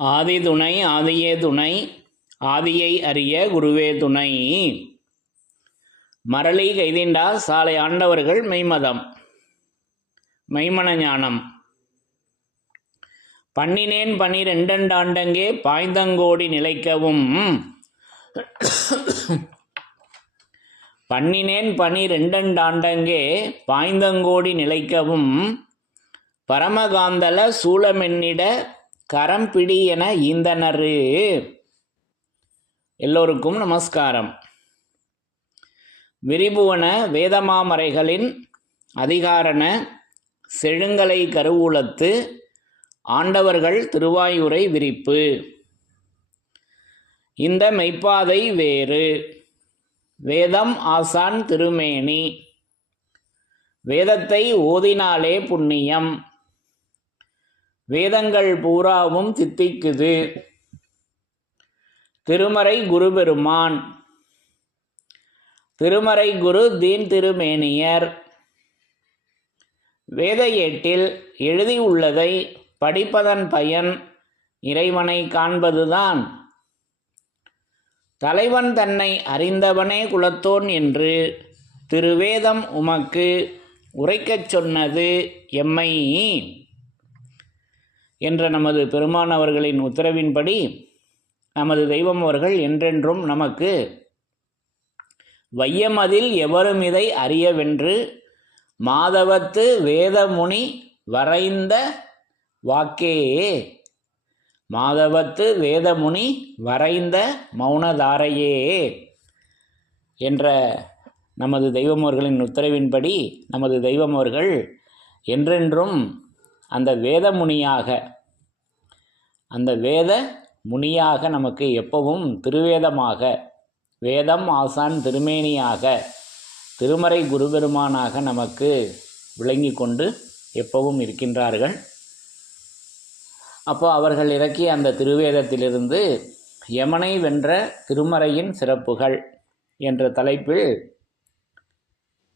ஆதி துணை ஆதியே துணை, ஆதியை அறிய குருவே துணை. மரளி கைதிண்டா சாலை ஆண்டவர்கள் மெய்மதம் மெய்மன ஞானம். பண்ணினேன் 12 ஆண்டங்கே பாய்ந்தங்கோடி நிலைக்கவும். பண்ணினேன் 12 ஆண்டங்கே பாய்ந்தங்கோடி நிலைக்கவும், பரமகாந்தல சூளமென்னிட கரம்பிடி என ஈந்தனரு. எல்லோருக்கும் நமஸ்காரம். விரிபுவன வேதமாமறைகளின் அதிகாரண செழுங்கலை கருவூலத்து ஆண்டவர்கள் திருவாயுரை விரிப்பு. இந்த மெய்ப்பாதை வேறு. வேதம் ஆசான் திருமேனி. வேதத்தை ஓதினாலே புண்ணியம். வேதங்கள் பூராவும் தித்திக்குது. திருமறை குரு பெருமான். திருமறை குரு தீன் திருமேனியர். வேத ஏட்டில் எழுதியுள்ளதை படிப்பதன் பயன் இறைவனை காண்பதுதான். தலைவன் தன்னை அறிந்தவனே குலத்தோன் என்று திருவேதம் உமக்கு உரைக்கச் சொன்னது எம்மை என்ற நமது பெருமான் அவர்களின் உத்தரவின்படி நமது தெய்வம் அவர்கள் என்றென்றும் நமக்கு வையமதில் எவரும் இதை அறியவென்று மாதவத்து வேதமுனி வரைந்த வாக்கே. மாதவத்து வேதமுனி வரைந்த மௌனதாரையே என்ற நமது தெய்வம் அவர்களின் உத்தரவின்படி நமது தெய்வம் அவர்கள் என்றென்றும் அந்த வேத முனியாக, அந்த வேத முனியாக நமக்கு எப்பவும் திருவேதமாக, வேதம் ஆசான் திருமேனியாக, திருமறை குருபெருமானாக நமக்கு விளங்கி கொண்டு எப்பவும் இருக்கின்றார்கள். அப்போ அவர்கள் இறக்கிய அந்த திருவேதத்திலிருந்து யமனை வென்ற திருமறையின் சிறப்புகள் என்ற தலைப்பில்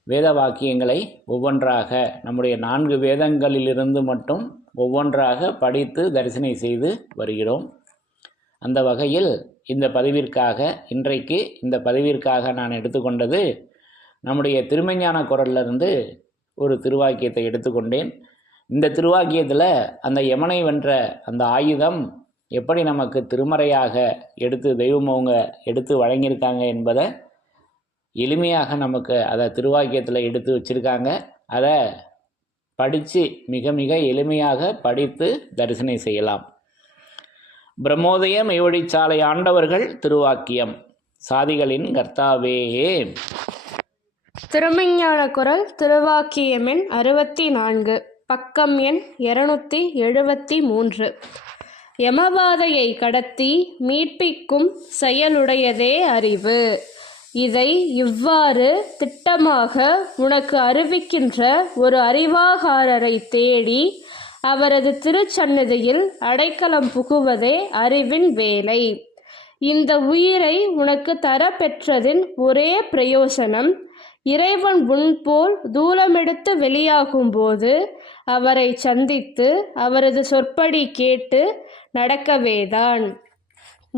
வேத வாக்கியங்களை ஒவ்வொன்றாக நம்முடைய 4 வேதங்களிலிருந்து மட்டும் ஒவ்வொன்றாக படித்து தரிசனை செய்து வருகிறோம். அந்த வகையில் இந்த பதிவிற்காக, இன்றைக்கு இந்த பதிவிற்காக நான் எடுத்துக்கொண்டது நம்முடைய திருமெஞ்ஞான குரலிலிருந்து ஒரு திருவாக்கியத்தை எடுத்துக்கொண்டேன். இந்த திருவாக்கியத்தில் அந்த யமனை வென்ற அந்த ஆயுதம் எப்படி நமக்கு திருமறையாக எடுத்து தெய்வம் அவங்க எடுத்து வழங்கியிருக்காங்க என்பதை எளிமையாக நமக்கு அதை திருவாக்கியத்தில் எடுத்து வச்சுருக்காங்க. அதை படித்து மிக மிக எளிமையாக படித்து தரிசனை செய்யலாம். பிரம்மோதய மெய்வழிச்சாலை ஆண்டவர்கள் திருவாக்கியம். சாதிகளின் கர்த்தாவே. திருமெஞ்ஞான குரல் திருவாக்கியம் எண் 64, பக்கம் எண் 273. யமபாதையை கடத்தி மீட்பிக்கும் செயலுடையதே அறிவு. இதை இவ்வாறு திட்டமாக உனக்கு அறிவிக்கின்ற ஒரு அறிவாகாரரை தேடி அவரது திருச்சந்நிதியில் அடைக்கலம் புகுவதே அறிவின் வேலை. இந்த உயிரை உனக்கு தரப்பெற்றதின் ஒரே பிரயோசனம், இறைவன் முன்போல் தூலமெடுத்து வெளியாகும்போது அவரை சந்தித்து அவரது சொற்படி கேட்டு நடக்கவேதான்.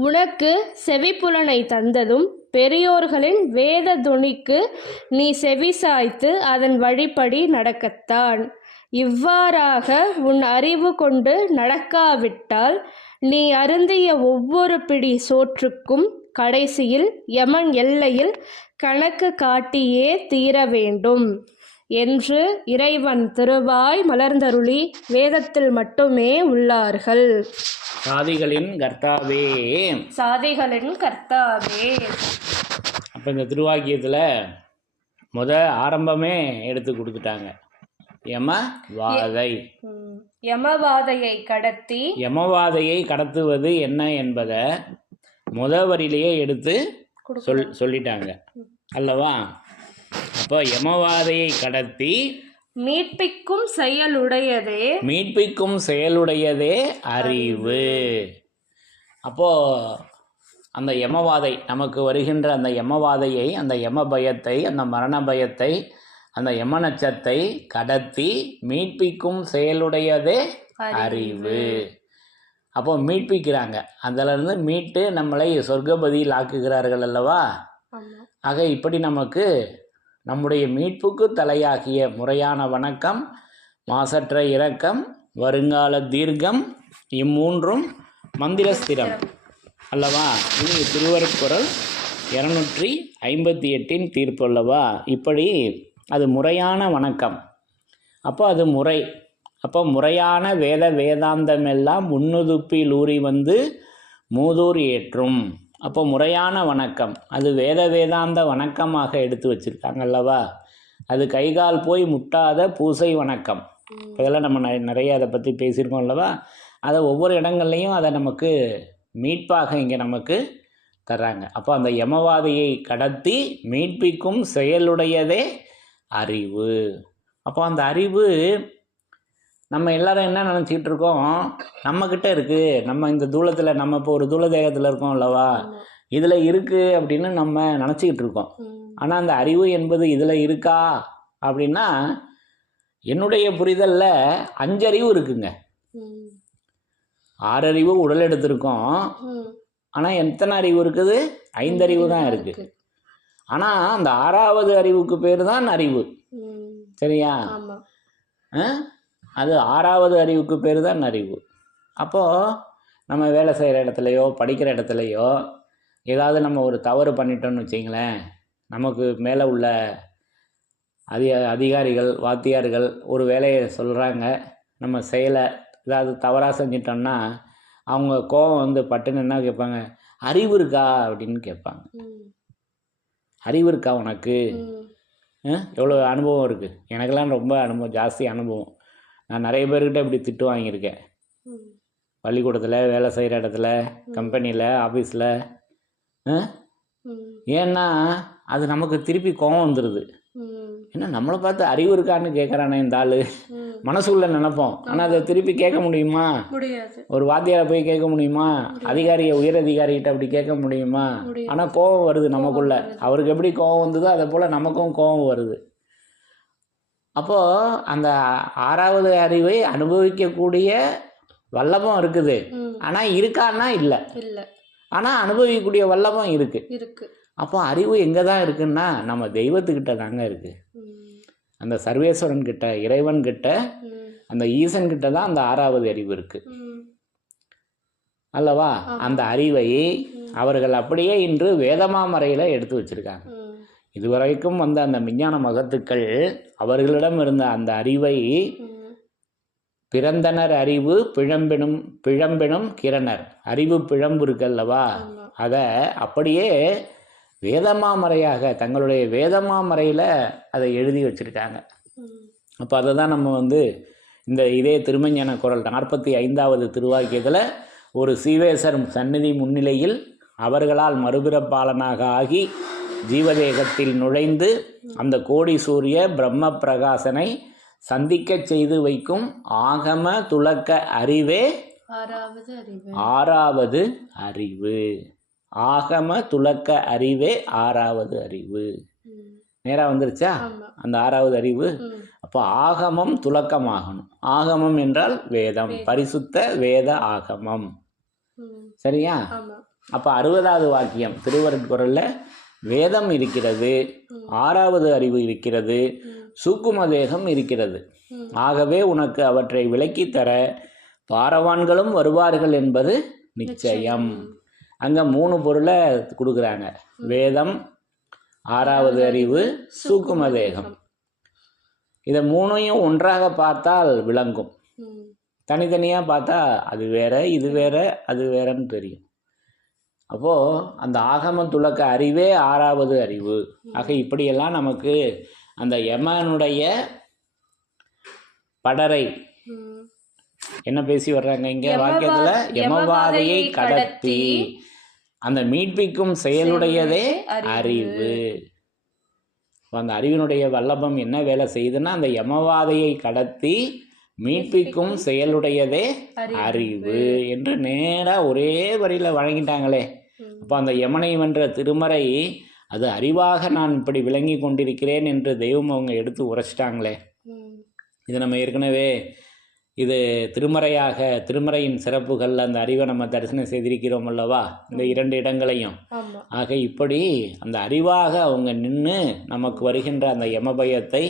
உனக்கு செவிப்புலனை தந்ததும் பெரியோர்களின் வேத துணிக்கு நீ செவிசாய்த்து அதன் வழிப்படி நடக்கத்தான். இவ்வாறாக உன் அறிவு கொண்டு நடக்காவிட்டால் நீ அருந்திய ஒவ்வொரு பிடி சோற்றுக்கும் கடைசியில் யமன் எல்லையில் கணக்கு காட்டியே தீர வேண்டும் என்று இறைவன் திருவாய் மலர்ந்தருளி வேதத்தில் மட்டுமே உள்ளார்கள். சாதிகளின் கர்த்தாவே. சாதிகளின் கர்த்தாவே. அப்போ இந்த திருவாக்கியத்தில் ஆரம்பமே எடுத்து கொடுத்துட்டாங்க. யமவாதை. யமவாதையை கடத்தி, யமவாதையை கடத்துவது என்ன என்பதை வரியிலேயே எடுத்து சொல்லிட்டாங்க அல்லவா? அப்போ யமவாதையை கடத்தி மீட்பிக்கும் செயலுடையதே, மீட்பிக்கும் செயலுடையதே அறிவு. அப்போ அந்த யமவாதை நமக்கு வருகின்ற அந்த யமவாதையை, அந்த யம பயத்தை, அந்த மரண பயத்தை, அந்த யமனச்சத்தை கடத்தி மீட்பிக்கும் செயலுடையதே அறிவு. அப்போ மீட்பிக்கிறாங்க. அதிலிருந்து மீட்டு நம்மளை சொர்க்கபதியில் ஆக்குகிறார்கள் அல்லவா. ஆமாம். ஆக இப்படி நமக்கு நம்முடைய மீட்புக்கு தலையாகிய முறையான வணக்கம், மாசற்ற இரக்கம், வருங்கால தீர்க்கம், இம்மூன்றும் மந்திரஸ்திரம் அல்லவா. இது திருவருட்குறள் 258 தீர்ப்பு அல்லவா. இப்படி அது முறையான வணக்கம். அப்போ அது முறை. அப்போ முறையான வேதாந்தமெல்லாம் முன்னுதுப்பில் ஊறி வந்து மூதூர் ஏற்றும். அப்போ முறையான வணக்கம் அது வேதாந்த வணக்கமாக எடுத்து வச்சுருக்காங்க அல்லவா. அது கைகால் போய் முட்டாத பூசை வணக்கம். இதெல்லாம் நம்ம நிறைய அதை பற்றி பேசியிருக்கோம் அல்லவா. அதை ஒவ்வொரு இடங்கள்லையும் அதை நமக்கு மீட்பாக இங்கே நமக்கு தர்றாங்க. அப்போ அந்த யமவாதையை கடத்தி மீட்பிக்கும் செயலுடையதே அறிவு. அப்போ அந்த அறிவு நம்ம எல்லாரும் என்ன நினச்சிக்கிட்டு இருக்கோம், நம்மக்கிட்ட இருக்குது, நம்ம இந்த தூளத்தில், நம்ம இப்போ ஒரு தூள தேகத்தில் இருக்கோம் அல்லவா, இதில் இருக்குது அப்படின்னு நம்ம நினச்சிக்கிட்டு இருக்கோம். ஆனால் அந்த அறிவு என்பது இதில் இருக்கா அப்படின்னா, என்னுடைய புரிதலில் 5 அறிவு இருக்குங்க. 6 அறிவு உடல் எடுத்திருக்கோம். ஆனால் எத்தனை அறிவு இருக்குது? 5 அறிவு தான் இருக்குது. ஆனால் அந்த 6வது அறிவுக்கு பேர் தான் அறிவு. சரியா? அது 6வது அறிவுக்கு பேர் தான் அறிவு. அப்போது நம்ம வேலை செய்கிற இடத்துலையோ படிக்கிற இடத்துலையோ ஏதாவது நம்ம ஒரு தவறு பண்ணிட்டோன்னு வச்சிங்களேன், நமக்கு மேலே உள்ள அதிகாரிகள் வாத்தியார்கள் ஒரு வேலையை சொல்கிறாங்க, நம்ம செயலை ஏதாவது தவறாக செஞ்சிட்டோம்னா அவங்க கோபம் வந்து பட்டுன்னு என்ன கேட்பாங்க, அறிவு இருக்கா அப்படின்னு கேட்பாங்க. அறிவு இருக்கா உனக்கு? எவ்வளோ அனுபவம் இருக்குது. எனக்கெல்லாம் ரொம்ப அனுபவம், ஜாஸ்தி அனுபவம். நான் நிறைய பேர்கிட்ட இப்படி திட்டு வாங்கியிருக்கேன். பள்ளிக்கூடத்தில், வேலை செய்கிற இடத்துல, கம்பெனியில், ஆஃபீஸில். ஏன்னா அது நமக்கு திருப்பி கோபம் வந்துடுது. ஏன்னா நம்மளை பார்த்து அறிவு இருக்கான்னு கேட்குறானே இந்த ஆள், மனசுக்குள்ள நினைப்போம். ஆனால் அதை திருப்பி கேட்க முடியுமா? ஒரு வாத்தியாரை போய் கேட்க முடியுமா? அதிகாரியை, உயர் அதிகாரிகிட்ட அப்படி கேட்க முடியுமா? ஆனால் கோபம் வருது நமக்குள்ள. அவருக்கு எப்படி கோபம் வந்ததோ அதை போல் நமக்கும் கோபம் வருது. அப்போது அந்த 6வது அறிவை அனுபவிக்கக்கூடிய வல்லபம் இருக்குது. ஆனால் இருக்கான்னா இல்லை. ஆனால் அனுபவிக்கக்கூடிய வல்லபம் இருக்குது. அப்போ அறிவு எங்கே தான் இருக்குன்னா நம்ம தெய்வத்துக்கிட்ட தாங்க இருக்குது. அந்த சர்வேஸ்வரன்கிட்ட, இறைவன்கிட்ட, அந்த ஈசன்கிட்ட தான் அந்த 6வது அறிவு இருக்குது அல்லவா. அந்த அறிவை அவர்கள் அப்படியே இன்று வேதமாமறையில் எடுத்து வச்சுருக்காங்க. இதுவரைக்கும் வந்த அந்த விஞ்ஞான மகத்துக்கள் அவர்களிடம் இருந்த அந்த அறிவை பிறந்தனர் அறிவு பிழம்பெனும் கிரணர். அறிவு பிழம்பு இருக்கல்லவா, அதை அப்படியே வேதமாமறையாக தங்களுடைய வேதமாமறையில் அதை எழுதி வச்சுருக்காங்க. அப்போ அதை தான் நம்ம வந்து இந்த இதே திருமஞான குறள் 45வது திருவாக்கியத்தில் ஒரு சீவேசர் சந்நிதி முன்னிலையில் அவர்களால் மறுபிறப்பாளனாக ஆகி ஜீவதேகத்தில் நுழைந்து அந்த கோடி சூரிய பிரம்ம பிரகாசனை சந்திக்க செய்து வைக்கும் ஆகம துலக்க அறிவே 6வது அறிவு. ஆகம துலக்க அறிவே 6வது அறிவு. நேராக வந்துருச்சா அந்த 6வது அறிவு. அப்போ ஆகமம் துலக்கமாகணும். ஆகமம் என்றால் வேதம், பரிசுத்த வேத ஆகமம். சரியா? அப்போ 60வது வாக்கியம் திருவருட்குறளில் வேதம் இருக்கிறது, 6வது அறிவு இருக்கிறது, சூக்கும தேகம் இருக்கிறது. ஆகவே உனக்கு அவற்றை விளக்கித் தர பாரவான்களும் வருவார்கள் என்பது நிச்சயம். அங்கே 3 பொருளை கொடுக்குறாங்க. வேதம், 6வது அறிவு, சூக்கும தேகம். இதை 3ஐயும் ஒன்றாக பார்த்தால் விளங்கும். தனித்தனியாக பார்த்தா அது வேற, இது வேற, அது வேறன்னு தெரியும். அப்போது அந்த ஆகம துலக்க அறிவே 6வது அறிவு. ஆக இப்படியெல்லாம் நமக்கு அந்த யமனுடைய படரை என்ன பேசி வர்றாங்க இங்கே வாக்கியத்தில், யமவாதையை கடத்தி அந்த மீட்பிக்கும் செயலுடையதே அறிவு. அந்த அறிவினுடைய வல்லபம் என்ன வேலை செய்யுதுன்னா அந்த யமவாதையை கடத்தி மீட்பிக்கும் செயலுடையதே அறிவு என்று நேராக ஒரே வரியில் வழங்கிட்டாங்களே. அப்போ அந்த யமனை வென்ற திருமறை அது அறிவாக நான் இப்படி விளங்கி கொண்டிருக்கிறேன் என்று தெய்வம் அவங்க எடுத்து உரைச்சிட்டாங்களே. இது நம்ம ஏற்கனவே இது திருமறையின் சிறப்புகள், அந்த அறிவை நம்ம தரிசனம் செய்திருக்கிறோம் அல்லவா, இந்த 2 இடங்களையும். ஆக இப்படி அந்த அறிவாக அவங்க நின்று நமக்கு வருகின்ற அந்த யம பயத்தை,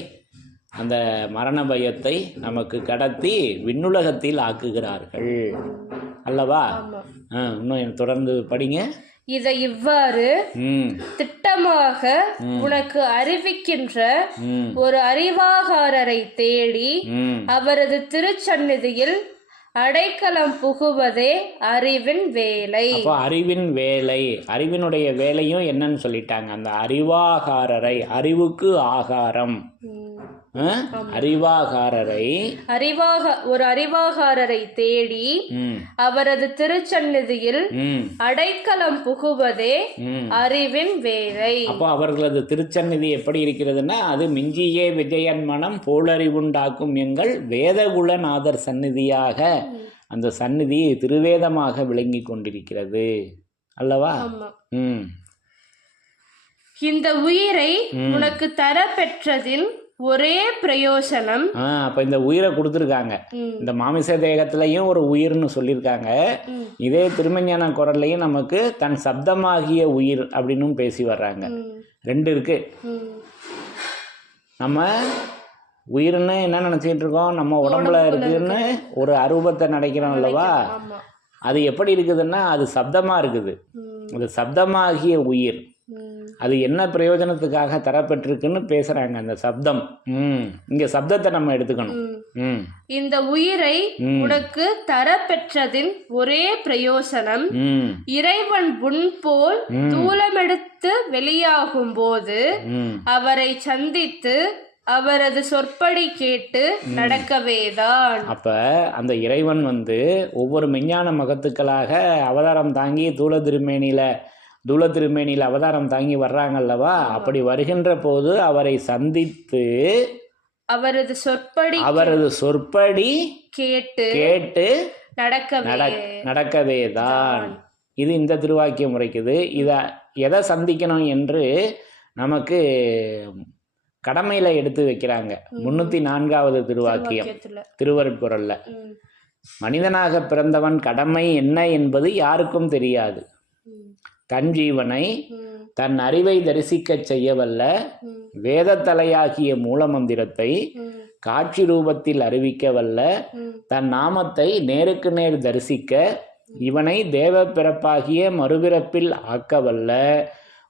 அந்த மரண பயத்தை நமக்கு கடத்தி விண்ணுலகத்தில் ஆக்குகிறார்கள் அல்லவா. இன்னும் தொடர்ந்து படிங்க. இதை இவ்வாறு திட்டமாக உனக்கு அறிவிக்கின்ற ஒரு அறிவாகாரரை தேடி அவரது திருச்சந்நிதியில் அடைக்கலம் புகுவதே அறிவின் வேலை. அப்போ அறிவின் வேலை, அறிவினுடைய வேலையும் என்னன்னு சொல்லிட்டாங்க. அந்த அறிவாகாரரை, அறிவுக்கு ஆகாரம், ஒரு அறிவாகாரரை தேடி அவரது திருச்சந்நிதியில் அடைக்கலம் புகுவதே அறிவின் வேலை. அப்போ அவர்களது திருச்சந்நிதி எப்படி இருக்கிறதுன்னா, அது மிஞ்சியே விஜயன் மனம் போலறிவுண்டாக்கும் எங்கள் வேதகுலநாதர் சந்நிதியாக அந்த சந்நிதி திருவேதமாக விளங்கி கொண்டிருக்கிறது அல்லவா. இந்த உயிரை உனக்கு தர பெற்றதின் ஒரே பிரயோசனம். அப்ப இந்த உயிரை கொடுத்துருக்காங்க. இந்த மாமிச தேகத்திலையும் ஒரு உயிர்னு சொல்லியிருக்காங்க. இதே திருமஞான குரல்லையும் நமக்கு தன் சப்தமாகிய உயிர் அப்படின்னு பேசி வர்றாங்க. 2 இருக்கு. நம்ம உயிர்னு என்ன நினைச்சிட்டு இருக்கோம், நம்ம உடம்புல இருக்குன்னு ஒரு அரூபத்தை நினைக்கிறோம் அல்லவா. அது எப்படி இருக்குதுன்னா, அது சப்தமா இருக்குது. அது சப்தமாகிய உயிர். அது என்ன பிரயோஜனத்துக்காக தரப்பட்டிருக்குன்னு பேசுறாங்க. அந்த சப்தம், இங்க சப்தத்தை நம்ம எடுத்துக்கணும். இந்த உயிரை உனக்கு தரப்பெற்றதின் ஒரே பிரயோசனம் இறைவன் முன்போல் தூலமெடுத்து வெளியாகும் போது அவரை சந்தித்து அவரது சொற்படி கேட்டு நடக்கவேதான். அப்ப அந்த இறைவன் ஒவ்வொரு மெஞ்ஞான மகத்துக்களாக அவதாரம் தாங்கி தூல திருமேனியில் அவதாரம் தாங்கி வர்றாங்க அல்லவா. அப்படி வருகின்ற போது அவரை சந்தித்து அவரது சொற்படி கேட்டு நடக்கவேதான். இது இந்த திருவாக்கியம் உரைக்குது. இதை எதை சந்திக்கணும் என்று நமக்கு கடமையில எடுத்து வைக்கிறாங்க. 304வது திருவாக்கியம் திருவருட்குறள்ல. மனிதனாக பிறந்தவன் கடமை என்ன என்பது யாருக்கும் தெரியாது. தன் ஜீவனை தன் அறிவை தரிசிக்க செய்யவல்ல வேதத்தலையாகிய மூலமந்திரத்தை காட்சி ரூபத்தில் அறிவிக்க வல்ல தன் நாமத்தை நேருக்கு நேர் தரிசிக்க இவனை தேவ பிறப்பாகிய மறுபிறப்பில் ஆக்கவல்ல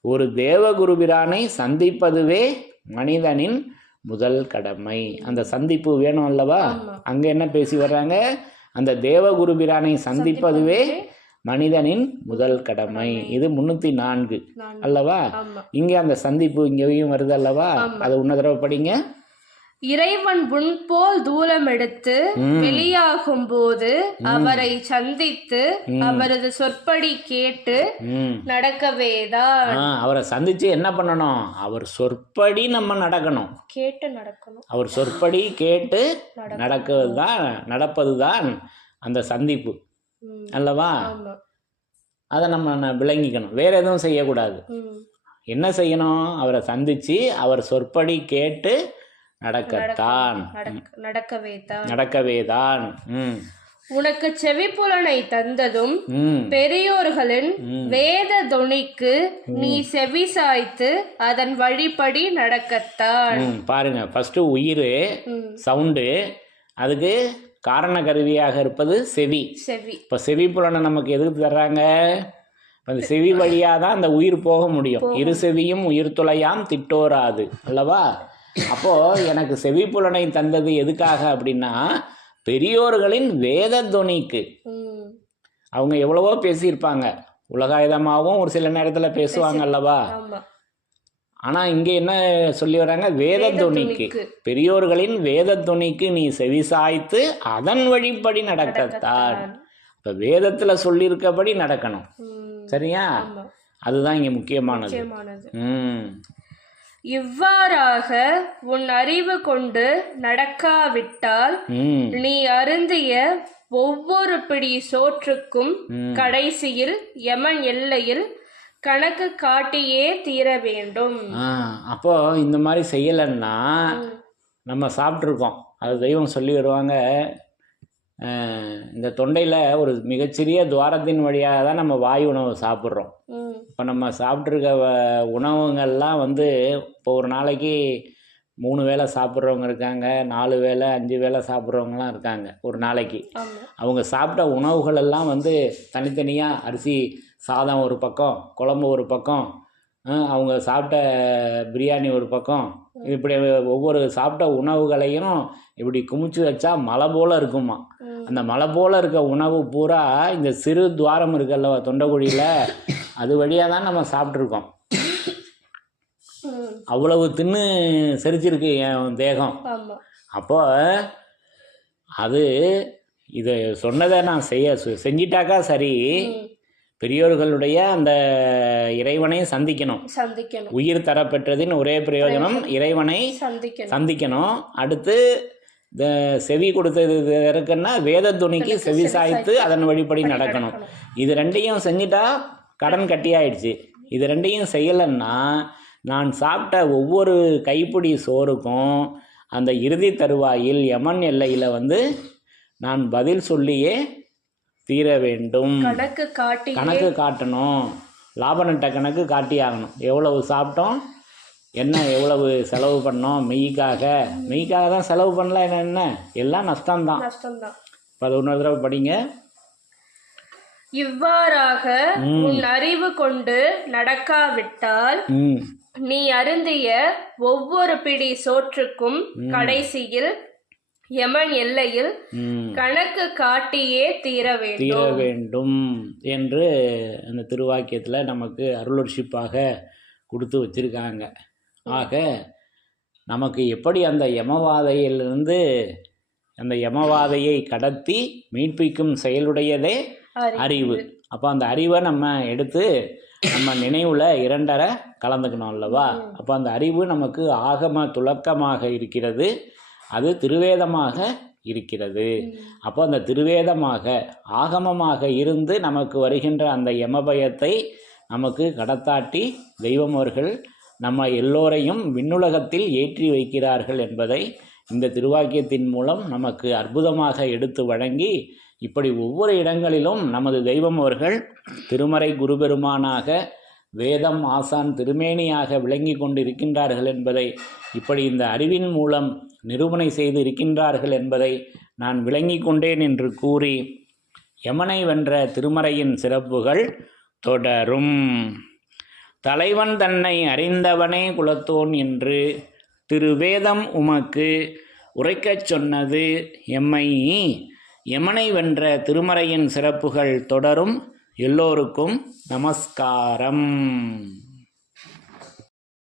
ஒரு தேவகுருபிரானை சந்திப்பதுவே மனிதனின் முதல் கடமை. அந்த சந்திப்பு வேணும் அல்லவா. அங்க என்ன பேசி வர்றாங்க, அந்த தேவகுருபிரானை சந்திப்பதுவே மனிதனின் முதல் கடமை. இது 304 அல்லவா. இங்க அந்த சந்திப்பு இங்கேயும் வருது அல்லவா. அதை இன்னொரு தடவை படிங்க. இறைவன் முன்போல் தூலம் எடுத்து வெளியாகும் போது அவரை சந்தித்து அவரது சொற்படி கேட்டு நடக்கவேதான். அவரை சந்திச்சு என்ன பண்ணணும், அவர் சொற்படி நம்ம நடக்கணும். அவர் சொற்படி கேட்டு நடப்பதுதான் அந்த சந்திப்பு அல்லவா. அதை நம்ம விளங்கிக்கணும். வேற எதுவும் செய்யக்கூடாது. என்ன செய்யணும், அவரை சந்திச்சு அவர் சொற்படி கேட்டு நடக்கவேதான். உனக்கு செவிப்புலனை தந்ததும் பெரியோர்களின் வேத தொனிக்கு நீ செவி சாய்த்து அதன் வழிபடி நடக்கத்தான். பாருங்க, ஃபர்ஸ்ட் உயிர் சவுண்டு, அதுக்கு காரண கருவியாக இருப்பது செவி. இப்போ செவி புலனை நமக்கு எதுக்கு தர்றாங்க, அந்த செவி வழியாக தான் அந்த உயிர் போக முடியும். இரு செவியும் உயிர் துளையாம் திட்டோராது அல்லவா. அப்போ எனக்கு செவி புலனை தந்தது எதுக்காக அப்படின்னா, பெரியோர்களின் வேத தொனிக்கு. அவங்க எவ்வளவோ பேசியிருப்பாங்க, உலகாயுதமாகவும் ஒரு சில நேரத்தில் பேசுவாங்க அல்லவா. ஆனா இங்க என்ன சொல்லி வர்றாங்க, வேத தொனிக்கு, பெரியோர்களின் வேத தொனிக்கு நீ செவி சாய்த்து அதன் வழிப்படி நடக்கத்தான். இப்ப வேதத்துல சொல்லியிருக்கபடி நடக்கணும். சரியா, அதுதான் இங்க முக்கியமானது. இவ்வாறாக உன் அறிவு கொண்டு நடக்காவிட்டால் நீ அருந்திய ஒவ்வொரு பிடி சோற்றுக்கும் கடைசியில் யமன் எல்லையில் கணக்கு காட்டியே தீர வேண்டும். அப்போ இந்த மாதிரி செய்யலைன்னா நம்ம சாப்பிட்ருக்கோம். அது தெய்வம் சொல்லி வருவாங்க, இந்த தொண்டையில் ஒரு மிகச்சிறிய துவாரத்தின் வழியாக தான் நம்ம வாயு உணவு சாப்பிட்றோம். இப்போ நம்ம சாப்பிட்ருக்க உணவுங்கள்லாம் வந்து இப்போ ஒரு நாளைக்கு 3 வேளை சாப்பிட்றவங்க இருக்காங்க, 4 வேளை 5 வேளை சாப்பிட்றவங்கலாம் இருக்காங்க ஒரு நாளைக்கு. அவங்க சாப்பிட்ட உணவுகள் எல்லாம் வந்து தனித்தனியாக அரிசி சாதம் ஒரு பக்கம், குழம்பு ஒரு பக்கம், அவங்க சாப்பிட்ட பிரியாணி ஒரு பக்கம், இப்படி ஒவ்வொரு சாப்பிட்ட உணவுகளையும் இப்படி குமிச்சு வச்சா மலை போல் இருக்குமா. அந்த மலை போல் இருக்க உணவு பூரா இந்த சிறு துவாரம் இருக்குல்ல தொண்டைக்குழியில், அது வழியாக தான் நம்ம சாப்பிட்ருக்கோம். அவ்வளவு தின்னு செரிச்சிருக்கு என் தேகம். அப்போ அது இதை சொன்னதை நான் செஞ்சிட்டாக்கா சரி, பெரியோர்களுடைய அந்த இறைவனை சந்திக்கணும். உயிர் தரப்பெற்றதின் ஒரே பிரயோஜனம் இறைவனை சந்திக்கணும். அடுத்து இந்த செவி கொடுத்தது இருக்குன்னா வேத துணிக்கு செவி சாய்த்து அதன் வழிபடி நடக்கணும். இது ரெண்டையும் செஞ்சிட்டா கடன் கட்டியாயிடுச்சு. இது ரெண்டையும் செய்யலைன்னா நான் சாப்பிட்ட ஒவ்வொரு கைப்பிடி சோறுக்கும் அந்த இறுதி தருவாயில் யமன் எல்லையில் வந்து நான் பதில் சொல்லியே தீர வேண்டும். கணக்கு காட்டணும். லாப நட்ட கணக்கு காட்டி ஆகணும். எவ்வளவு சாப்பிட்டோம், என்ன எவ்வளவு செலவு பண்ணோம், மெய்க்காக தான் செலவு பண்ணல, என்ன எல்லாம் நஷ்டம்தான். இப்போ அது இன்னொரு தடவை படிங்க. இவ்வாறாக உன் அறிவு கொண்டு நடக்காவிட்டால் நீ அருந்திய ஒவ்வொரு பிடி சோற்றுக்கும் கடைசியில் யமன் எல்லையில் கணக்கு காட்டியே தீர வேண்டும் என்று அந்த திருவாக்கியத்தில் நமக்கு அருளர்ஷிப்பாக கொடுத்து வச்சிருக்காங்க. ஆக நமக்கு எப்படி அந்த யமவாதையிலிருந்து அந்த யமவாதையை கடத்தி மீட்பிக்கும் செயலுடையதே அறிவு. அப்போ அந்த அறிவை நம்ம எடுத்து நம்ம நினைவில் 2 கலந்துக்கணும் அல்லவா. அப்போ அந்த அறிவு நமக்கு ஆகம துலக்கமாக இருக்கிறது, அது திருவேதமாக இருக்கிறது. அப்போ அந்த திருவேதமாக ஆகமமாக இருந்து நமக்கு வருகின்ற அந்த யமபயத்தை நமக்கு கடத்தாட்டி தெய்வம் அவர்கள் நம்ம எல்லோரையும் விண்ணுலகத்தில் ஏற்றி வைக்கிறார்கள் என்பதை இந்த திருவாக்கியத்தின் மூலம் நமக்கு அற்புதமாக எடுத்து வழங்கி, இப்படி ஒவ்வொரு இடங்களிலும் நமது தெய்வம் அவர்கள் திருமறை குருபெருமானாக வேதம் ஆசான் திருமேனியாக விளங்கி கொண்டிருக்கின்றார்கள் என்பதை இப்படி இந்த அறிவின் மூலம் நிரூபணை செய்து இருக்கின்றார்கள் என்பதை நான் விளங்கி கொண்டேன் என்று கூறி, யமனை வென்ற திருமறையின் சிறப்புகள் தொடரும். தலைவன் தன்னை அறிந்தவனே குலத்தோன் என்று திருவேதம் உமக்கு உரைக்கச் சொன்னது எம்மை. யமனை வென்ற திருமறையின் சிறப்புகள் தொடரும். எல்லோருக்கும் நமஸ்காரம்.